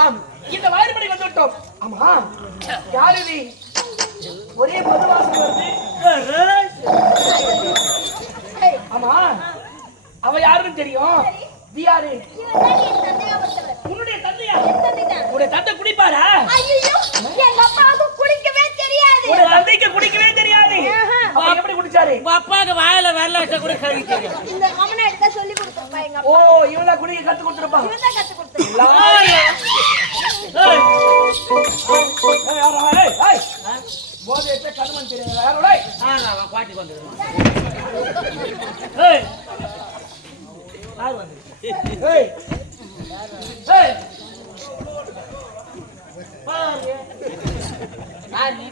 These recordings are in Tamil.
ஆம். இந்த வாரிபடி வந்து விட்டோம். ஆமா. யார் இது ஒரே மது வாசனை வருது ஆமா. அவ யாருன்னு தெரியும்? இது யாரு உன்னுடைய தந்தையா? உன்னுடைய தந்தை குடிப்பாரா? உன்னுடைய தந்தைக்கு குடிக்கவே தெரியாது. அப்ப எப்படி குடிச்சாரு? உங்க அப்பாவுக்கு வாயில வரல வச்சா கூட கழுவி தெரியும் ஓ இவளா குடிக்க கத்து கொடுத்துருப்பா போதை பாட்டுக்கு. ஏய். யார் நீ?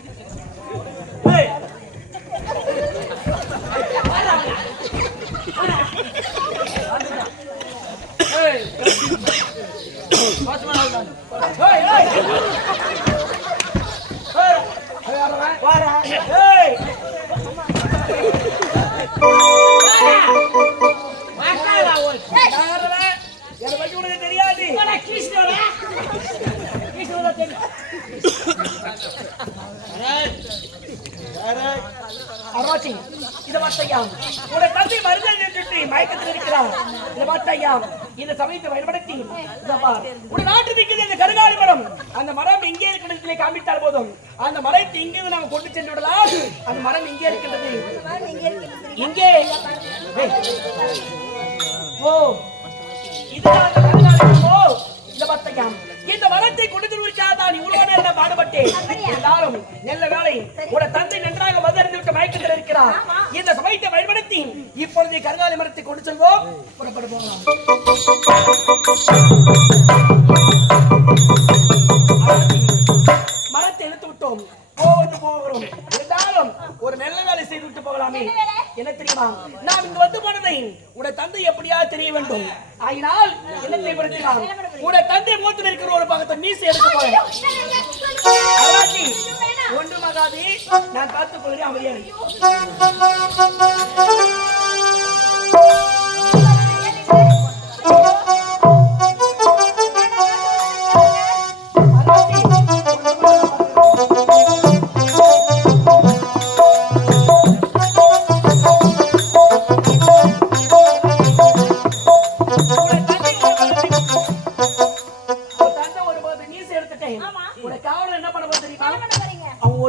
அருணாச்சி இதை பார்த்தையாம் உடைய தந்தை மருந்தல் சுற்றி மயக்கத்தில் இருக்கிறார். இத பார்த்தையாம் இந்த சமயத்தை பயன்படுத்தி இத பார். உடைய நாட்டு நிற்கிறது இந்த கருகாலி மரம் அந்த மரம் எங்கே இருக்கிறதிலே காமித்தால் போதும். அந்த மரத்தை இங்கே நாம் கொண்டு சென்று விடலாம். அந்த மரம் இங்கே இருக்கின்றது இங்கே. ஓ இதுதான் அந்த கருகாலி மரம். ஓ இந்த பார்த்தையாம் இந்த மரத்தை கொண்டு தான் இவ்வளவு நேரம் பாடுபட்டேன் இருந்தாலும் நல்ல வேலை உட தந்தை நன்றாக மதறிந்து விட்டு மயக்கத்தில் இருக்கிறார். இந்த சமயத்தை பயன்படுத்தி இப்பொழுது கருங்காலி மரத்தை கொண்டு செல்வோம். புறப்பட போகலாம். மரத்தை இழுத்து விட்டோம். போவது போகிறோம். இருந்தாலும் ஒரு நல்ல வேலை செய்து விட்டு போகலாமே. என்ன தெரியுமா? நாம் இங்கு வந்து போனதை உட தந்தை எப்படியா தெரிய வேண்டும். ஆகினால் என்ன தெரியப்படுத்தினார் உட தந்தை மூத்தில் இருக்கிற ஒரு பக்கத்தை மீசை எடுக்க ஒன்று மகாதே நான் காத்துக் கொள்கிறேன்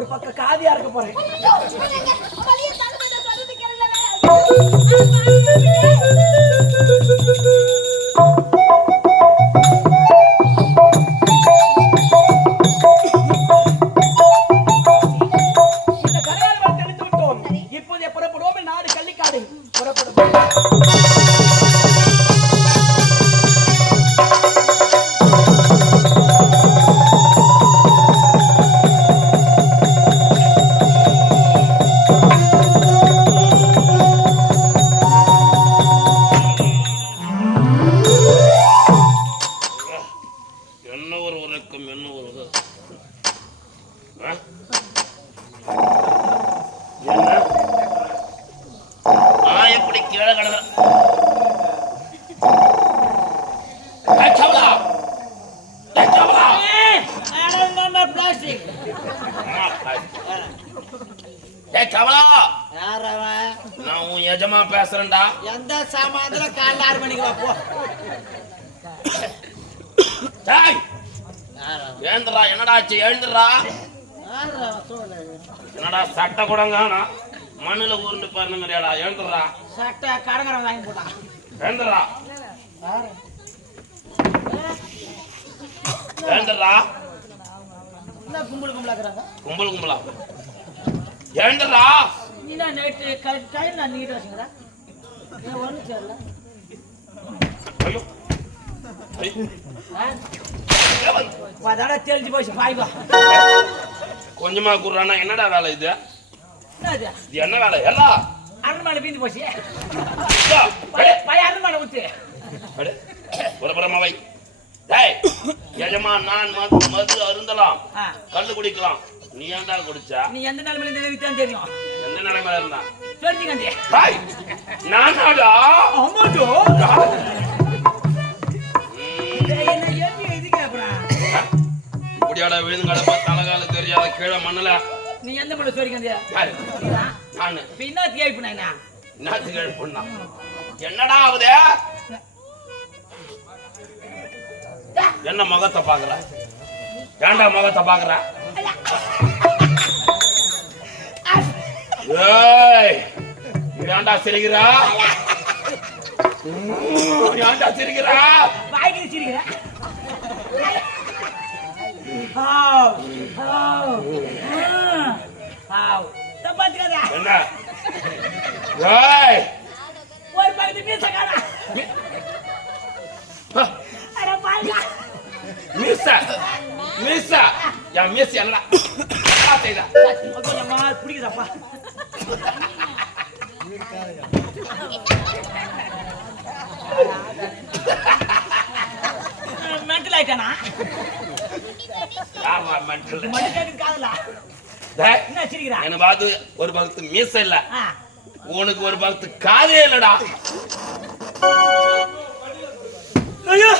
பக்கம் காதியா இருக்க போறேன். இந்த கரையால் புறப்படுவோம். நாடு கள்ளிக்காடு. புறப்படுவோம். நான் உன் எஜமா பேசுறேன்டா. எந்த சாமாந்திர காலைல ஆறு மணிக்கு வா போ. என்னடா ஆச்சு? எழுந்துடுறா. என்னடா சட்டை கூட காணோம் மண்ணுல உருண்டு பாருங்கறியாடா எழுந்துடுறா சட்டை கடங்கரம் வாங்கி போட்டான் எழுந்துடுறா? எழுந்துடுறா கும்பல் கும்பலாக்குறாங்க? கும்பல் கும்பலா. எழுந்துடுறா நீ தான் நைட்டு கையில் நான் நீட்டு வச்சுக்கிறா ஒன்றும் தெரியல ஐயோ? அதோட தெரிஞ்சு போச்சு பாய்வா கொஞ்சமா குடுறானா என்னடா வேலை இது? இது என்ன வேலை? எல்லாம் அரண்மனை பீந்து போச்சு. பழைய அரண்மனை ஊத்து. ஒரு புறமா வை. டேய் எஜமா நான் மது அருந்தலாம். கல்லு குடிக்கலாம். நீ ஏன்டா குடிச்சா? நீ எந்த நிலைமையில இந்த வித்தான் தெரியும். எந்த நிலைமையில இருந்தா? தெரிஞ்சுக்கண்டி டேய் நானாடா? ஆமாட்டோ ம், என்ன ஏன் எது கேட்பறேன் விழுந்து கிடப்ப? தலைகால தெரியாத கீழே மண்ணுல. நீ எந்த மலை சோரிக்க வந்தியா யாரு? நானு. இப்ப என்ன? கேள்வி நான் என்னத்துக்கு எழுப்புனா என்னடா ஆகுது? என்ன முகத்தை பாக்குற ஏன்டா முகத்தை பாக்குற ஏன்டா சிரிக்கிறா? ஏன்டா சிரிக்கிறா? வாய்க்கு சிரிக்கிற. என்ன? என் என்னடா? என்னடா செய்தா பிடிக்குதாப்பா மென்டல் ஆயிட்டானா யாரா மென்டல் கேட்குது காதலா. என்ன பார்த்து ஒரு பக்கத்து மீச இல்ல. உனக்கு ஒரு பக்கத்து காதே இல்லடா. ஐயோ!